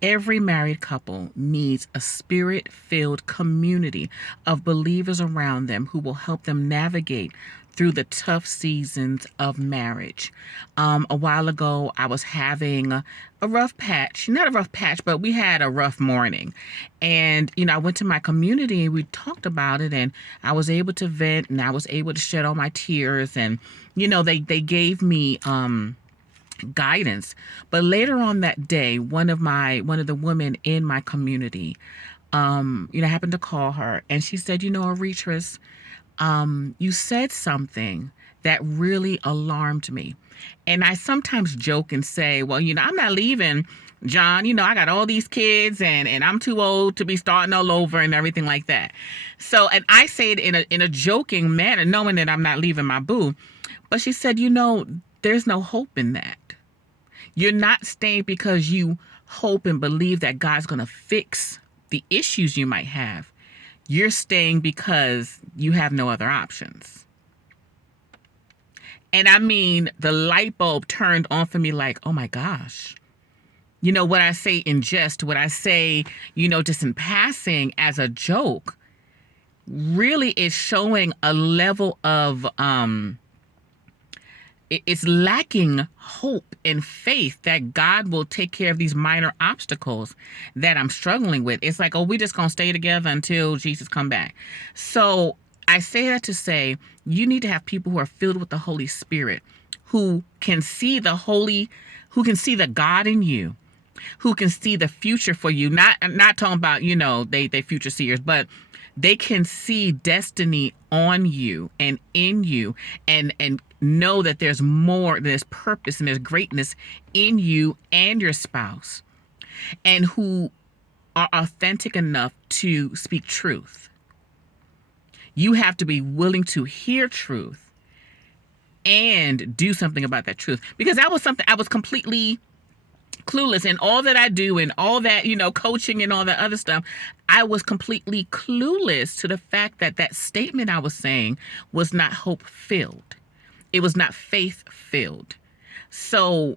Every married couple needs a spirit-filled community of believers around them who will help them navigate through the tough seasons of marriage. A while ago, I was having a rough patch, not a rough patch, but we had a rough morning. And, I went to my community and we talked about it, and I was able to vent and I was able to shed all my tears. And, they gave me, guidance. But later on that day, one of the women in my community, I happened to call her, and she said, Aretris, you said something that really alarmed me. And I sometimes joke and say, well, I'm not leaving John. I got all these kids, and I'm too old to be starting all over and everything like that. So, and I say it in a joking manner, knowing that I'm not leaving my boo. But she said, there's no hope in that. You're not staying because you hope and believe that God's going to fix the issues you might have. You're staying because you have no other options. And I mean, the light bulb turned on for me like, oh my gosh. What I say in jest, what I say, just in passing as a joke, really is showing a level of, it's lacking hope and faith that God will take care of these minor obstacles that I'm struggling with. It's like, oh, we just gonna stay together until Jesus come back. So I say that to say, you need to have people who are filled with the Holy Spirit, who can see who can see the God in you, who can see the future for you. Not talking about, they future seers, but they can see destiny on you and in you, and know that there's more, there's purpose and there's greatness in you and your spouse, and who are authentic enough to speak truth. You have to be willing to hear truth and do something about that truth, because that was something I was completely clueless in. All that I do and all that, coaching and all that other stuff, I was completely clueless to the fact that that statement I was saying was not hope filled. It was not faith filled. So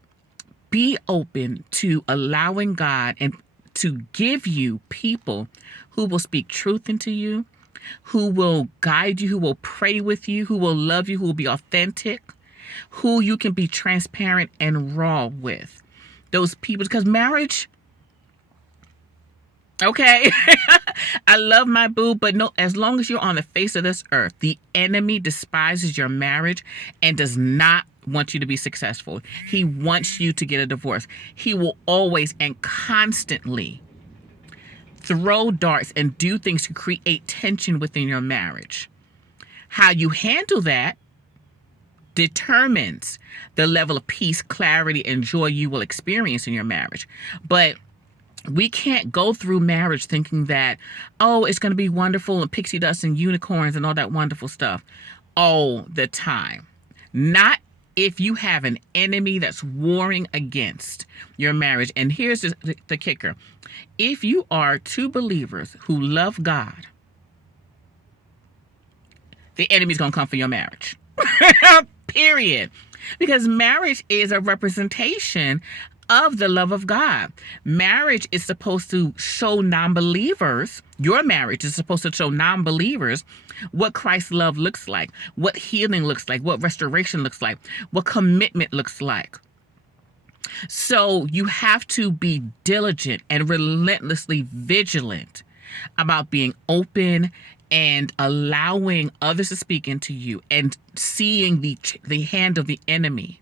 be open to allowing God and to give you people who will speak truth into you, who will guide you, who will pray with you, who will love you, who will be authentic, who you can be transparent and raw with. Those people, because marriage, okay, I love my boo, but no, as long as you're on the face of this earth, the enemy despises your marriage and does not want you to be successful. He wants you to get a divorce. He will always and constantly throw darts and do things to create tension within your marriage. How you handle that determines the level of peace, clarity, and joy you will experience in your marriage. But we can't go through marriage thinking that, oh, it's going to be wonderful and pixie dust and unicorns and all that wonderful stuff all the time. Not if you have an enemy that's warring against your marriage. And here's the kicker. If you are two believers who love God, the enemy's going to come for your marriage. Period. Because marriage is a representation of the love of God. Marriage is supposed to show non-believers, your marriage is supposed to show non-believers what Christ's love looks like, what healing looks like, what restoration looks like, what commitment looks like. So you have to be diligent and relentlessly vigilant about being open and allowing others to speak into you and seeing the hand of the enemy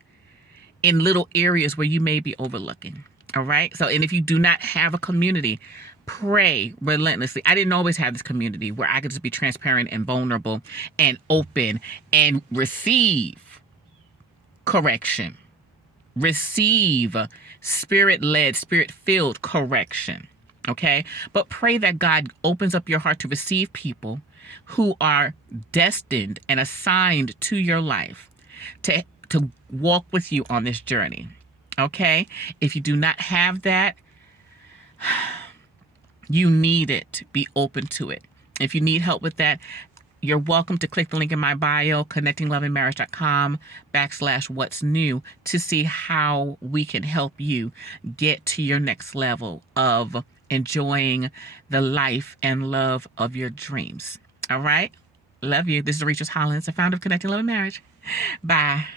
in little areas where you may be overlooking. All right. So, and if you do not have a community, pray relentlessly. I didn't always have this community where I could just be transparent and vulnerable and open and receive correction, receive spirit-led, spirit-filled correction. Okay. But pray that God opens up your heart to receive people who are destined and assigned to your life to walk with you on this journey. Okay. If you do not have that, you need it. Be open to it. If you need help with that, you're welcome to click the link in my bio, connectingloveandmarriage.com/what's new, to see how we can help you get to your next level of enjoying the life and love of your dreams. All right? Love you. This is Rachel Hollins, the founder of Connecting Love and Marriage. Bye.